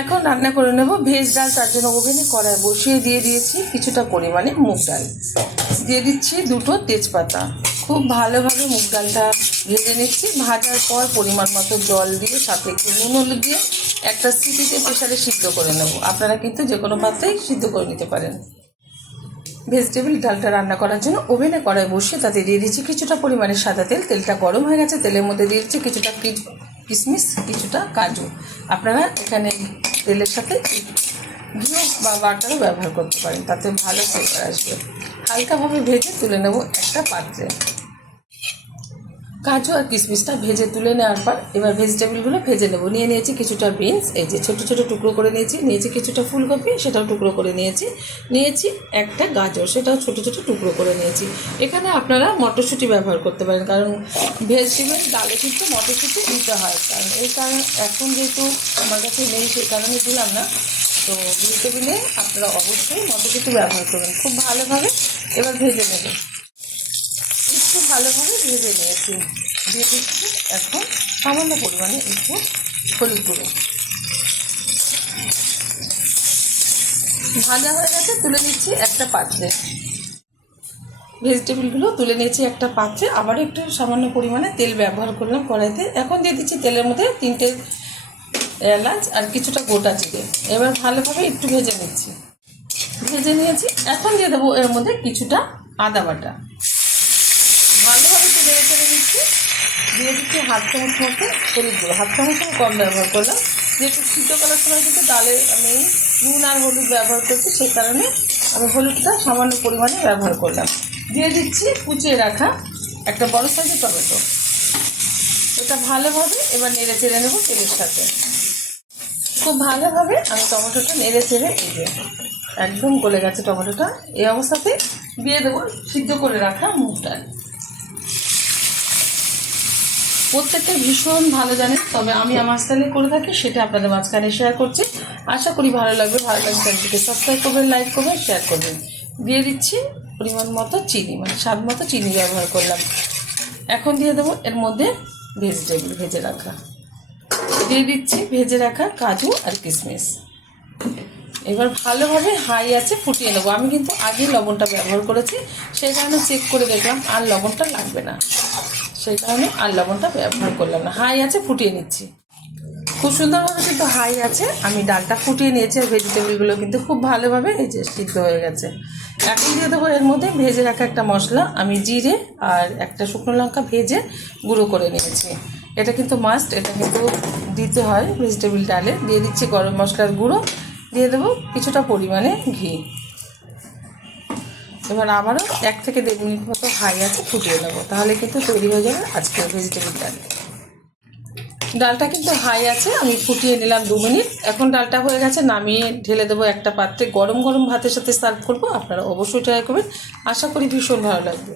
এখন রান্না করে নেব ভেজ ডাল। তার জন্য ওভেনে কড়াই বসিয়ে দিয়ে দিয়েছি কিছুটা পরিমাণে মুগ ডাল, দিয়ে দিচ্ছি দুটো তেজপাতা। খুব ভালোভাবে মুগ ডালটা ভেজে নিচ্ছি। ভাজার পর পরিমাণ মতো জল দিয়ে সাথে একটু নুন হলুদ দিয়ে একটা সিটিতে প্রেসারে সিদ্ধ করে নেব। আপনারা কিন্তু যে কোনো পাত্রেই সিদ্ধ করে নিতে পারেন। ভেজিটেবল ডালটা রান্না করার জন্য ওভেনে কড়াই বসিয়ে তাতে দিয়ে দিচ্ছি কিছুটা পরিমাণে সাদা তেল। তেলটা গরম হয়ে গেছে, তেলের মধ্যে দিয়ে দিচ্ছি কিছুটা কিশমিশ, কিছুটা কাজু। আপনারা এখানে তেলের সাথে ঘিও বা বাটারও ব্যবহার করতে পারেন, তাতে ভালো ফ্লেভার আসবে। হালকাভাবে ভেজে তুলে নেব একটা পাত্রে। কাজু আর কিশমিশটা ভেজে তুলে নেওয়ার পর এবার ভেজিটেবলগুলো ভেজে নেব। নিয়ে নিয়েছি কিছুটা বিনস, এই যে ছোটো ছোটো টুকরো করে নিয়েছি কিছুটা ফুলকপি, সেটাও টুকরো করে নিয়েছি একটা গাজর, সেটাও ছোটো ছোটো টুকরো করে নিয়েছি। এখানে আপনারা মটরশুঁটি ব্যবহার করতে পারেন, কারণ ভেজিটেবল ডালে কিন্তু মটরশুঁটি দিতে হয়। কারণ এই কারণে এখন যেহেতু আমার কাছে নেই সেই কারণে দিলাম না। তো ভেজিটেবলে আপনারা অবশ্যই মটরশুঁটি ব্যবহার করবেন। খুব ভালোভাবে এবার ভেজে নেবেন। একটু ভালোভাবে ভেজে নিয়েছি, দিয়ে দিচ্ছি এখন সামান্য পরিমাণে একটু হলুদ গুঁড়ো। ভাজা হয়ে গেছে, তুলে নিচ্ছি একটা পাত্রে। ভেজিটেবলগুলো তুলে নিয়েছি একটা পাত্রে। আবারও একটু সামান্য পরিমাণে তেল ব্যবহার করলাম কড়াইতে। এখন দিয়ে দিচ্ছি তেলের মধ্যে 3টে এলাচ আর কিছুটা গোটা জিরে। এবার ভালোভাবে একটু ভেজে নিয়েছি। এখন দিয়ে দেবো এর মধ্যে কিছুটা আদা বাটা। ভালোভাবে নেড়ে চেড়ে দিচ্ছি। দিয়ে দিচ্ছি হাফ চামচ মতো হলুদ গুঁড়ো। হাফ চামচ কম ব্যবহার করলাম, যেহেতু সিদ্ধ করার সময় কিন্তু ডালে আমি নুন আর হলুদ ব্যবহার করছি, সেই কারণে আমি হলুদটা সামান্য পরিমাণে ব্যবহার করলাম। দিয়ে দিচ্ছি কুচিয়ে রাখা একটা বড় সাইজের টমেটো। এটা ভালোভাবে এবার নেড়ে চেড়ে নেব তেলের সাথে। খুব ভালোভাবে আমি টমেটোটা নেড়ে চেড়ে একদম গলে গেছে টমেটোটা। এই অবস্থাতে দিয়ে দেবো সিদ্ধ করে রাখা মুগ ডাল। প্রত্যেকটা ভীষণ ভালো জানেন, তবে আমি আমার স্টাইলে করে থাকি, সেটা আপনাদের মাঝখানে শেয়ার করছি। আশা করি ভালো লাগবে। চ্যানেলটিকে সাবস্ক্রাইব করবেন, লাইক করবেন, শেয়ার করবেন। দিয়ে দিচ্ছি পরিমাণ মতো চিনি, মানে স্বাদ মতো চিনি ব্যবহার করলাম। এখন দিয়ে দেবো এর মধ্যে ভেজিটেবল ভেজে রাখা। দিয়ে দিচ্ছি ভেজে রাখা কাজু আর কিশমিশ। এবার ভালোভাবে হাই আছে ফুটিয়ে নেবো। আমি কিন্তু আগে লবণটা ব্যবহার করেছি, সেই কারণে চেক করে দেখলাম আর লবণটা লাগবে না, সেই কারণে আর লবণটা ব্যবহার করলাম না। হাই আছে ফুটিয়ে নিচ্ছি। খুব সুন্দরভাবে কিন্তু হাই আছে আমি ডালটা ফুটিয়ে নিয়েছি। আর ভেজিটেবলগুলো কিন্তু খুব ভালোভাবে এই যে সিদ্ধ হয়ে গেছে। এখন দিয়ে দেবো এর মধ্যে ভেজে রাখা একটা মশলা। আমি জিরে আর একটা শুকনো লঙ্কা ভেজে গুঁড়ো করে নিয়েছি। এটা কিন্তু মাস্ট, এটা কিন্তু দিতে হয় ভেজিটেবল ডালে। দিয়ে দিচ্ছি গরম মশলার গুঁড়ো, দিয়ে দেবো কিছুটা পরিমাণে ঘি। এবার আবারও 1 থেকে 1.5 মিনিট মতো হাই আছে ফুটিয়ে নেবো, তাহলে কিন্তু তৈরি হয়ে যাবে আজকের ভেজিটেবল ডাল। ডালটা কিন্তু হাই আছে আমি ফুটিয়ে নিলাম 2 মিনিট। এখন ডালটা হয়ে গেছে, নামিয়ে ঢেলে দেবো একটা পাত্রে। গরম গরম ভাতের সাথে সার্ভ করবো। আপনারা অবশ্যই ট্রাই করবেন, আশা করি ভীষণ ভালো লাগবে।